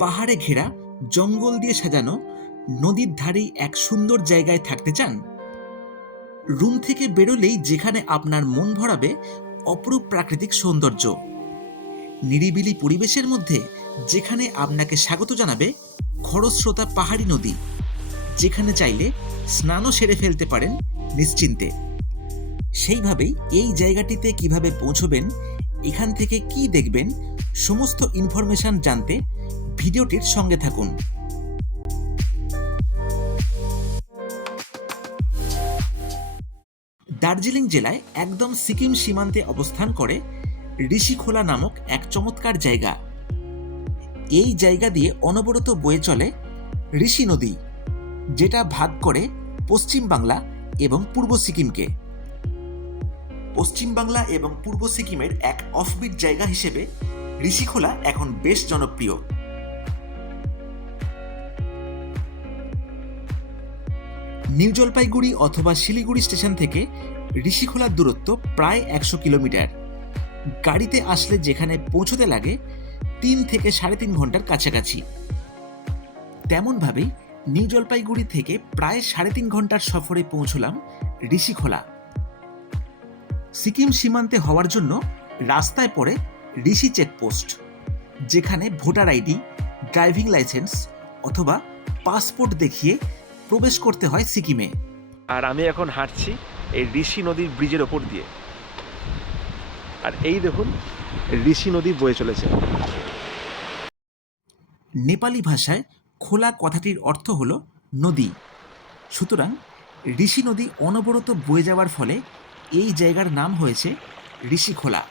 পাহাড়ে ঘেরা জঙ্গল দিয়ে সাজানো নদীর ধারেই এক সুন্দর জায়গায় থাকতে চান? রুম থেকে বেরোলেই যেখানে আপনার মন ভরাবে অপরূপ প্রাকৃতিক সৌন্দর্য, নিরিবিলি পরিবেশের মধ্যে যেখানে আপনাকে স্বাগত জানাবে খরস্রোতা পাহাড়ি নদী, যেখানে চাইলে স্নানও সেরে ফেলতে পারেন নিশ্চিন্তে। সেইভাবেই এই জায়গাটিতে কিভাবে পৌঁছবেন, এখান থেকে কি দেখবেন, সমস্ত ইনফরমেশন জানতে ভিডিওটির সঙ্গে থাকুন। দার্জিলিং জেলায় একদম সিকিম সীমান্তে অবস্থান করে ঋষিখোলা নামক এক চমৎকার জায়গা। এই জায়গা দিয়ে অনবরত বয়ে চলে ঋষি নদী, যেটা ভাগ করে পশ্চিম বাংলা এবং পূর্ব সিকিমকে। পশ্চিম বাংলা এবং পূর্ব সিকিমের এক অফবিট জায়গা হিসেবে ঋষিখোলা এখন বেশ জনপ্রিয়। নিউ জলপাইগুড়ি অথবা শিলিগুড়ি স্টেশন থেকে ঋষিখোলার দূরত্ব প্রায় 100 কিলোমিটার। গাড়িতে আসলে যেখানে পৌঁছতে লাগে 3 থেকে 3.5 ঘন্টার কাছাকাছি। তেমনভাবেই নিউ জলপাইগুড়ি থেকে প্রায় 3.5 ঘন্টার সফরে পৌঁছলাম ঋষিখোলা। সিকিম সীমান্তে হওয়ার জন্য রাস্তায় পড়ে ঋষি চেকপোস্ট, যেখানে ভোটার আইডি, ড্রাইভিং লাইসেন্স অথবা পাসপোর্ট দেখিয়ে প্রবেশ করতে হয় সিকিমে। আর আমি এখন হাঁটছি এই ঋষি নদীর ব্রিজের ওপর দিয়ে। আর এই দেখুন ঋষি নদী বয়ে চলেছে। নেপালি ভাষায় খোলা কথাটির অর্থ হল নদী। সুতরাং ঋষি নদী অনবরত বয়ে যাওয়ার ফলে এই জায়গার নাম হয়েছে ঋষিখোলা।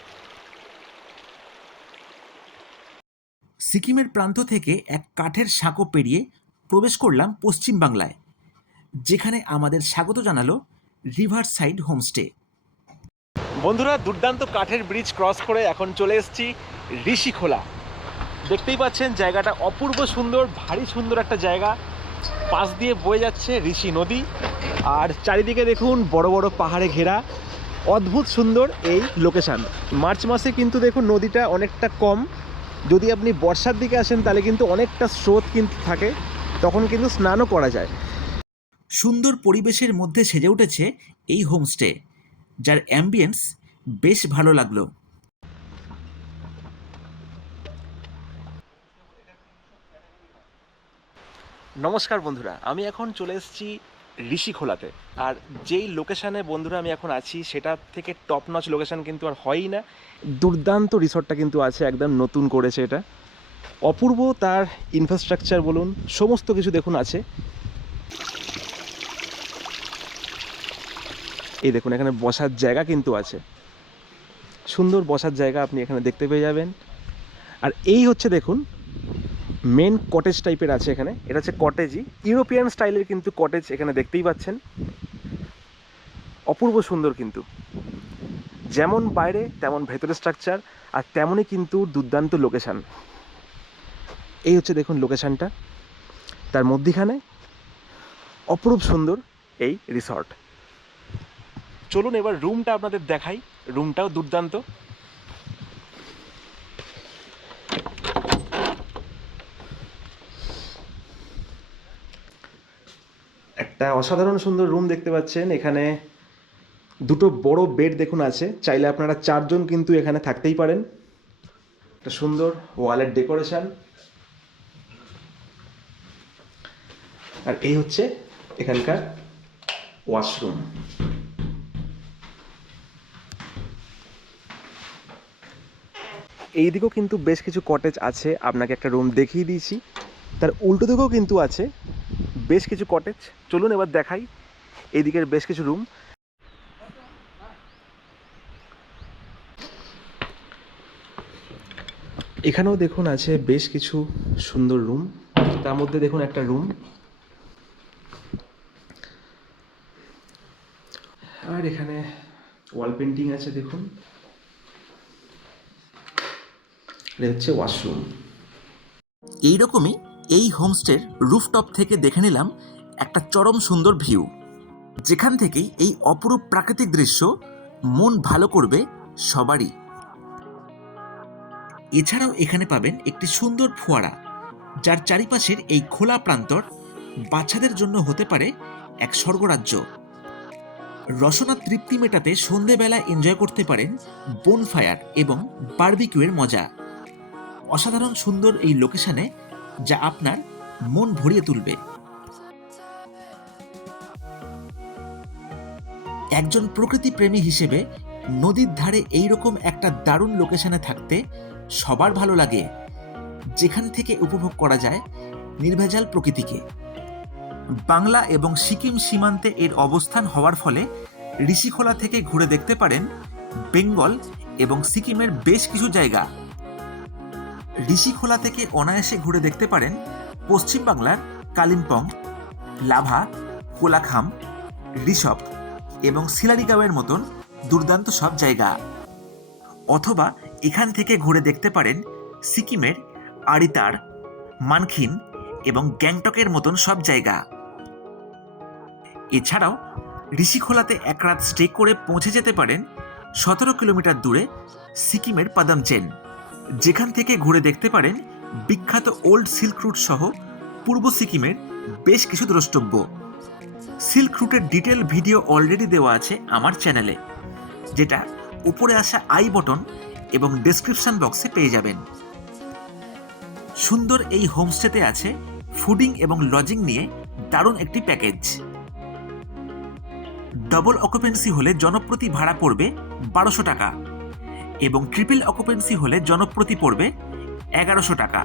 সিকিমের প্রান্ত থেকে এক কাঠের সাঁকো পেরিয়ে প্রবেশ করলাম পশ্চিম বাংলায়, যেখানে আমাদের স্বাগত জানালো রিভার সাইড হোমস্টে। বন্ধুরা, দুর্দান্ত কাঠের ব্রিজ ক্রস করে এখন চলে এসেছি ঋষিখোলা। দেখতেই পাচ্ছেন জায়গাটা অপূর্ব সুন্দর, ভারী সুন্দর একটা জায়গা। পাশ দিয়ে বয়ে যাচ্ছে ঋষি নদী, আর চারিদিকে দেখুন বড় বড় পাহাড়ে ঘেরা অদ্ভুত সুন্দর এই লোকেশান। মার্চ মাসে কিন্তু দেখুন নদীটা অনেকটা কম। যদি আপনি বর্ষার দিকে আসেন তাহলে কিন্তু অনেকটা স্রোত কিন্তু থাকে, তখন কিন্তু স্নানও করা যায়। সুন্দর পরিবেশের মধ্যে সেজে উঠেছে এই হোমস্টে, যার অ্যাম্বিয়েন্স বেশ ভালো লাগলো। নমস্কার বন্ধুরা, আমি এখন চলে এসেছি ঋষিখোলাতে। আর যেই লোকেশানে বন্ধুরা আমি এখন আছি সেটা থেকে টপ নচ লোকেশান কিন্তু আর হয়ই না। দুর্দান্ত রিসর্টটা কিন্তু আছে, একদম নতুন করেছে এটা। অপূর্ব তার ইনফ্রাস্ট্রাকচার বলুন, সমস্ত কিছু দেখুন আছে। এই দেখুন এখানে বসার জায়গা কিন্তু আছে, সুন্দর বসার জায়গা আপনি এখানে দেখতে পেয়ে যাবেন। আর এই হচ্ছে দেখুন মেন কটেজ টাইপের আছে এখানে। এটা হচ্ছে কটেজই, ইউরোপিয়ান স্টাইলের কিন্তু কটেজ এখানে দেখতেই পাচ্ছেন। অপূর্ব সুন্দর কিন্তু, যেমন বাইরে তেমন ভেতরে স্ট্রাকচার, আর তেমনই কিন্তু দুর্দান্ত লোকেশান। এই হচ্ছে দেখুন লোকেশানটা, তার মধ্যিখানে অপরূপ সুন্দর এই রিসর্ট। চলুন এবার রুমটা আপনাদের দেখাই, রুমটাও দুর্দান্ত। একটা অসাধারণ সুন্দর রুম দেখতে পাচ্ছেন। এখানে দুটো বড় বেড দেখুন আছে, চাইলে আপনারা 4 জন কিন্তু এখানে থাকতেই পারেন। একটা সুন্দর ওয়ালের ডেকোরেশন। আর এই হচ্ছে এখানকার ওয়াশরুম। এই দিকেও কিন্তু বেশ কিছু কটেজ আছে, আপনাকে একটা রুম দেখিয়ে দিয়েছি। তার উল্টো দিকেও কিন্তু আছে বেশ কিছু কটেজ। চলুন এবার দেখাই এইদিকের বেশ কিছু রুম। এখানেও দেখুন আছে বেশ কিছু সুন্দর রুম, তার মধ্যে দেখুন একটা রুম। আর এখানে ওয়াল পেন্টিং আছে দেখুন। এটা হচ্ছে ওয়াশরুম। এইরকমই এই হোমস্টের রুফটপ থেকে দেখে নিলাম একটা চরম সুন্দর ভিউ, যেখান থেকেই এই অপরূপ প্রাকৃতিক দৃশ্য মন ভালো করবে সবারই। এছাড়াও এখানে পাবেন একটি সুন্দর ফোয়ারা, যার চারিপাশের এই খোলা প্রান্তর বাচ্চাদের জন্য হতে পারে এক স্বর্গরাজ্য। রসনা তৃপ্তি মেটাতে সন্ধেবেলা এনজয় করতে পারেন বোনফায়ার এবং বারবিকিউয়ের মজা। অসাধারণ সুন্দর এই লোকেশনে, যা আপনার মন ভরিয়ে তুলবে। একজন প্রকৃতি প্রেমী হিসেবে নদীর ধারে এইরকম একটা দারুণ লোকেশনে থাকতে সবার ভালো লাগে, যেখান থেকে উপভোগ করা যায় নির্ভেজাল প্রকৃতিকে। বাংলা এবং সিকিম সীমান্তে এর অবস্থান হওয়ার ফলে ঋষিখোলা থেকে ঘুরে দেখতে পারেন বেঙ্গল এবং সিকিমের বেশ কিছু জায়গা। ঋষিখোলা থেকে অনায়াসে ঘুরে দেখতে পারেন পশ্চিমবাংলার কালিম্পং, লাভা, কোলাখাম, ঋষভ এবং শিলারিগাঁওয়ের মতন দুর্দান্ত সব জায়গা। অথবা এখান থেকে ঘুরে দেখতে পারেন সিকিমের আরিতার, মানখিন এবং গ্যাংটকের মতন সব জায়গা। এছাড়াও ঋষিখোলাতে এক রাত স্টে করে পৌঁছে যেতে পারেন 17 কিলোমিটার দূরে সিকিমের পাদামচেন, যেখান থেকে ঘুরে দেখতে পারেন বিখ্যাত ওল্ড সিল্ক রুট সহ পূর্ব সিকিমের বেশ কিছু দ্রষ্টব্য। সিল্ক রুটের ডিটেল ভিডিও অলরেডি দেওয়া আছে আমার চ্যানেলে, যেটা উপরে আসা আই বটন এবং ডেসক্রিপশন বক্সে পেয়ে যাবেন। সুন্দর এই হোমস্টেতে আছে ফুডিং এবং লজিং নিয়ে দারুণ একটি প্যাকেজ। ডবল অকুপেন্সি হলে জনপ্রতি ভাড়া পড়বে 1200 টাকা এবং ট্রিপল অকুপেন্সি হলে জনপ্রতি পড়বে 1100 টাকা।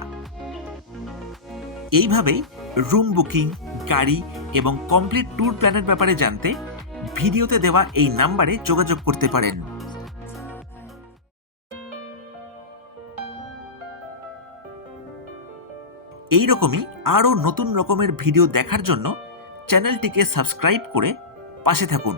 এইভাবেই রুম বুকিং, গাড়ি এবং কমপ্লিট ট্যুর প্ল্যানের ব্যাপারে জানতে ভিডিওতে দেওয়া এই নাম্বারে যোগাযোগ করতে পারেন। এই রকমই আরও নতুন রকমের ভিডিও দেখার জন্য চ্যানেলটিকে সাবস্ক্রাইব করে পাশে থাকুন।